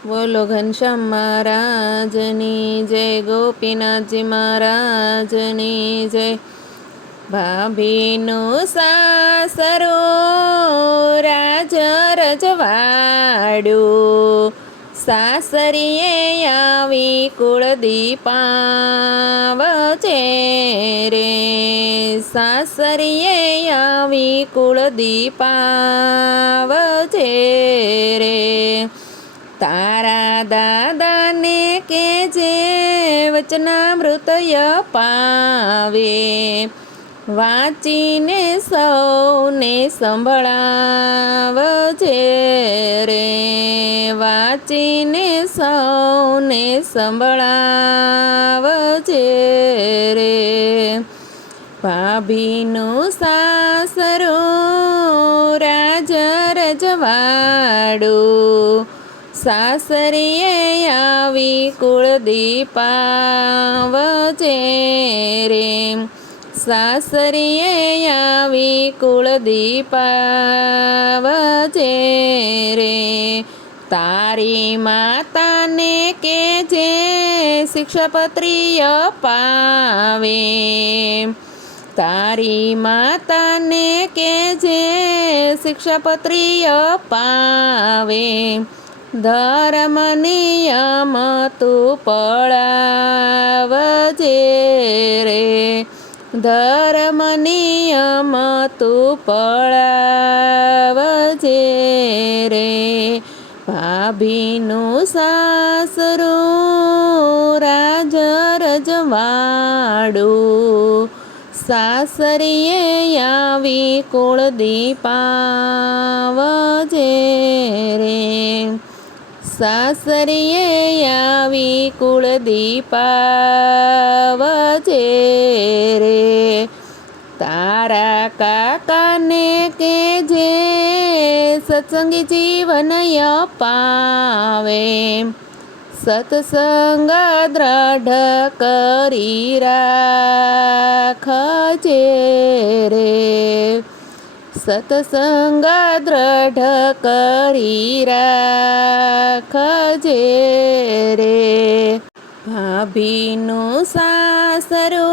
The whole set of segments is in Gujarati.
બોલો ઘનશ્યામ મહારાજની જય, ગોપીનાથજી મહારાજની જય. ભાભીનું સાસરો રાજ રજવાડું, સાસરીએ આવી કુળદીપાવચે રે, સાસરીએ આવી કુળદીપાવચે રે. તારા દાદાને કેજે વચનામૃત પાવે, વાંચીને સૌને સંભળાવજે રે, વાંચીને સૌને સંભળાવજે રે. ભાભીનું સાસરું રાજ રજવાડું, સાસરીએ આવી કુળદીપાવચે રે, સાસરીએ આવી કુળદીપાવચે રે. તારી માતાને કેજે શિક્ષાપત્રી અપાવે, તારી માતાને કેજે શિક્ષાપત્રી અપાવે. ધર્મ નિયમ તું પળાવજે રે, ધર્મ નિયમ તું પળાવજે રે. ભાભીનું સાસરું રાજ રજવાડું, સાસરીએ આવી કુળદીપાવચે રે, સાસરીએ આવી કુળદીપાવચે રે. તારા કાકાને કેજે સત્સંગી જીવન અપાવે, સત્સંગ દ્રઢ કરી રાખજે રે, સત્સંગ દ્રઢ કરી રાખજે રે. ભાભીનું સાસરું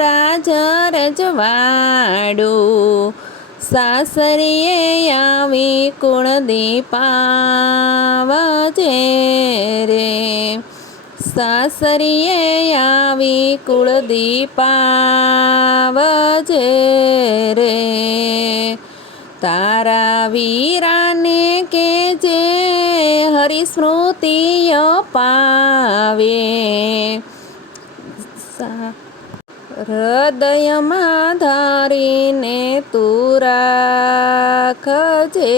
રાજ રજવાડું, સાસરીએ આવી કુળદીપાવચે રે, સાસરીએ આવી કુળદીપાવચે રે. તારા વીરાને કેજે હરિસ્મૃતિ અપાવે, હૃદયમાં ધારીને તું રાખજે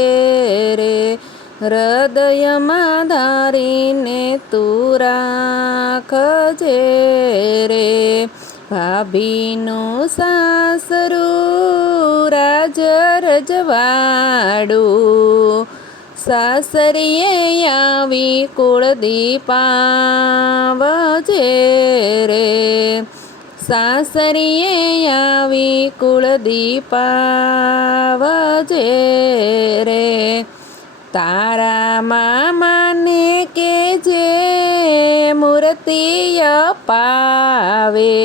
રે, હૃદયમાં ધારીને તું રાખજે રે. ભાભીનું સાસરું રાજ રજવાડું, સાસરીએ આવી કુળદીપાવચે રે, સાસરીએ આવી કુળદીપાવચે રે. તારા મામાને કેજે મૂર્તિ અપાવે,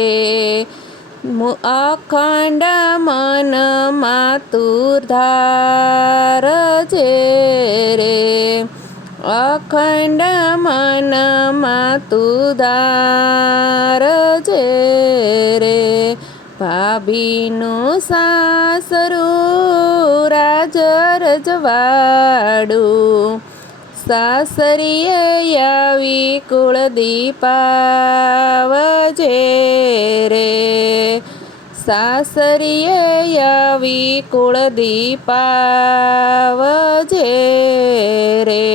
અખંડ મનમાં તું ધારજે રે, અખંડ મનમાં તું ધારજે રે. ભાભીનું સાસરું રાજ રજવાડું, સાસરીએ આવી કુળદીપાવચે રે, સાસરીએ આવી કુળદીપાવચે રે.